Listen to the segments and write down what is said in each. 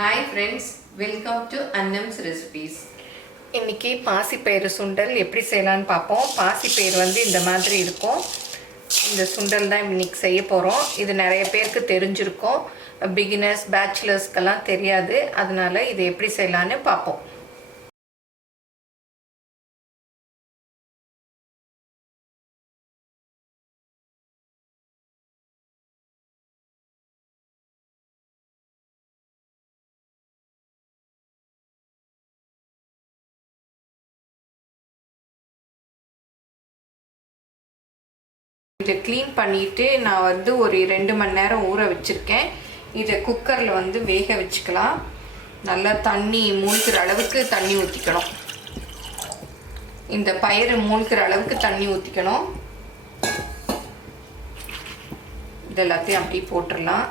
Hi friends, welcome to Annam's Recipes. இன்னைக்கு பாசிப்பயிறு சுண்டல் எப்படி செய்யலாம்னு பார்ப்போம். பாசிப்பயிறு இந்த மாதிரி இருக்கும். இந்த சுண்டல் தான் இன்னைக்கு செய்ய போகிறோம். இது நிறைய பேருக்கு தெரிஞ்சிருக்கும். பிகினர்ஸ் பேச்சுலர்ஸ்க்கெல்லாம் தெரியாது. அதனால இது எப்படி செய்யலாம்னு பார்ப்போம். இதை க்ளீன் பண்ணிவிட்டு நான் ஒரு 2 மணி நேரம் ஊற வச்சுருக்கேன். இதை குக்கரில் வேக வச்சுக்கலாம். நல்லா தண்ணி மூழ்கிற அளவுக்கு தண்ணி ஊற்றிக்கணும். இந்த பயிறு மூழ்கிற அளவுக்கு தண்ணி ஊற்றிக்கணும். இது எல்லாத்தையும் அப்படி போட்டுடலாம்.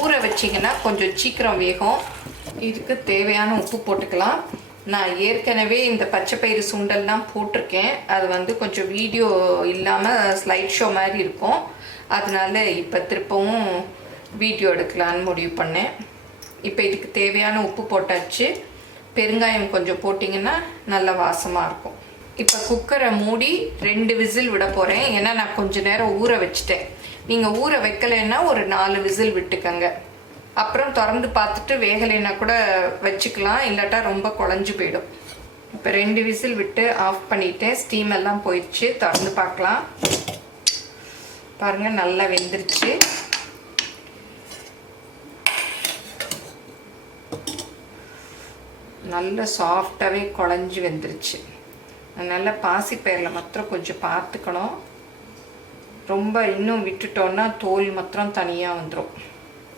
ஊற வச்சிங்கன்னா கொஞ்சம் சீக்கிரம் வேகும். இதுக்கு தேவையான உப்பு போட்டுக்கலாம். நான் ஏற்கனவே இந்த பச்சைப்பயிறு சுண்டல்லாம் போட்டிருக்கேன். அது கொஞ்சம் வீடியோ இல்லாமல் ஸ்லைட் ஷோ மாதிரி இருக்கும். அதனால இப்போ திருப்பவும் வீடியோ எடுக்கலான்னு முடிவு பண்ணேன். இப்போ இதுக்கு தேவையான உப்பு போட்டாச்சு. பெருங்காயம் கொஞ்சம் போட்டிங்கன்னா நல்ல வாசமாக இருக்கும். இப்போ குக்கரை மூடி 2 விசில் விட போகிறேன். ஏன்னா நான் கொஞ்சம் நேரம் ஊற வச்சுட்டேன். நீங்கள் ஊற வைக்கலைன்னா ஒரு 4 விசில் விட்டுக்கங்க. அப்புறம் திறந்து பார்த்துட்டு வேகலைன்னா கூட வச்சுக்கலாம். இல்லாட்டா ரொம்ப குழஞ்சி போயிடும். இப்போ 2 விசில் விட்டு ஆஃப் பண்ணிவிட்டேன். ஸ்டீம் எல்லாம் போயிடுச்சு. திறந்து பார்க்கலாம். பாருங்கள், நல்லா வெந்துருச்சு. நல்ல சாஃப்டாகவே குழஞ்சி வெந்துருச்சு. அதனால் பாசிப்பயிரில் மாத்திரம் கொஞ்சம் பார்த்துக்கணும். ரொம்ப இன்னும் விட்டுட்டோன்னா தோல் மாத்திரம் தனியாக வந்துடும்.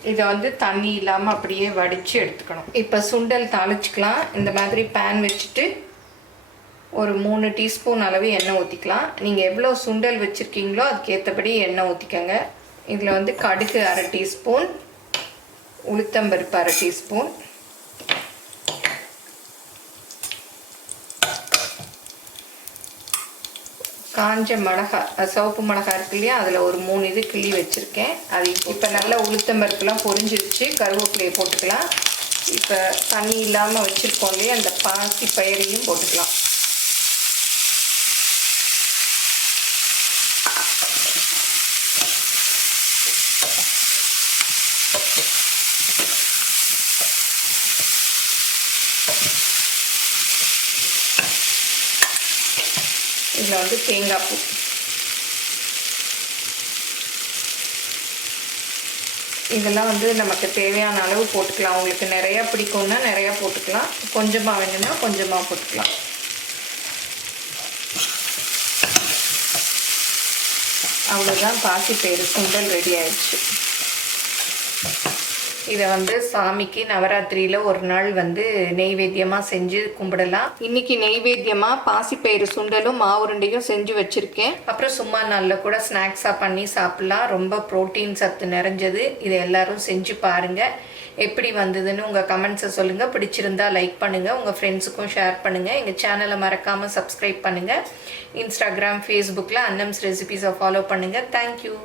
இதை தண்ணி இல்லாமல் அப்படியே வடித்து எடுத்துக்கணும். இப்போ சுண்டல் தாளிச்சிக்கலாம். இந்த மாதிரி பேன் வச்சுட்டு ஒரு 3 டீஸ்பூன் அளவு எண்ணெய் ஊற்றிக்கலாம். நீங்கள் எவ்வளோ சுண்டல் வச்சுருக்கீங்களோ அதுக்கேற்றபடி எண்ணெய் ஊற்றிக்கோங்க. இதில் கடுகு 1/2 டீஸ்பூன், உளுத்தம்பருப்பு 1/2 டீஸ்பூன், காஞ்ச மிளகாய், சிவப்பு மிளகாய் இருக்கு இல்லையா, அதில் ஒரு 3 இது கிள்ளி வச்சுருக்கேன். அது இப்போ நல்லா உளுத்தம்பருப்புலாம் பொரிஞ்சிருச்சு. கருவேப்பிலையை போட்டுக்கலாம். இப்போ தண்ணி இல்லாமல் வச்சுருக்கோம் இல்லையா, அந்த பாசி பயிரையும் போட்டுக்கலாம். இதில் தேங்காய் பூ, இதெல்லாம் நமக்கு தேவையான அளவு போட்டுக்கலாம். உங்களுக்கு நிறையா பிடிக்கும்னா நிறையா போட்டுக்கலாம். கொஞ்சமாக வேணும்னா கொஞ்சமாக போட்டுக்கலாம். அவ்வளோதான், பாசிப்பயிறு சுண்டல் ரெடி ஆயிடுச்சு. இதை சாமிக்கு நவராத்திரியில் ஒரு நாள் நெய்வேத்தியமாக செஞ்சு கும்பிடலாம். இன்னைக்கு நெய்வேத்தியமாக பாசிப்பயிறு சுண்டலும் மாவுருண்டையும் செஞ்சு வச்சுருக்கேன். அப்புறம் சும்மா நாளில் கூட ஸ்நாக்ஸாக பண்ணி சாப்பிட்லாம். ரொம்ப ப்ரோட்டீன் சத்து நிறைஞ்சது. இதை எல்லாரும் செஞ்சு பாருங்கள். எப்படி வந்ததுன்னு உங்கள் கமெண்ட்ஸை சொல்லுங்கள். பிடிச்சிருந்தா லைக் பண்ணுங்கள். உங்கள் ஃப்ரெண்ட்ஸுக்கும் ஷேர் பண்ணுங்கள். எங்கள் சேனலை மறக்காமல் சப்ஸ்கிரைப் பண்ணுங்கள். இன்ஸ்டாகிராம், ஃபேஸ்புக்கில் அன்னம்ஸ் ரெசிபீஸை ஃபாலோ பண்ணுங்கள். தேங்க்யூ.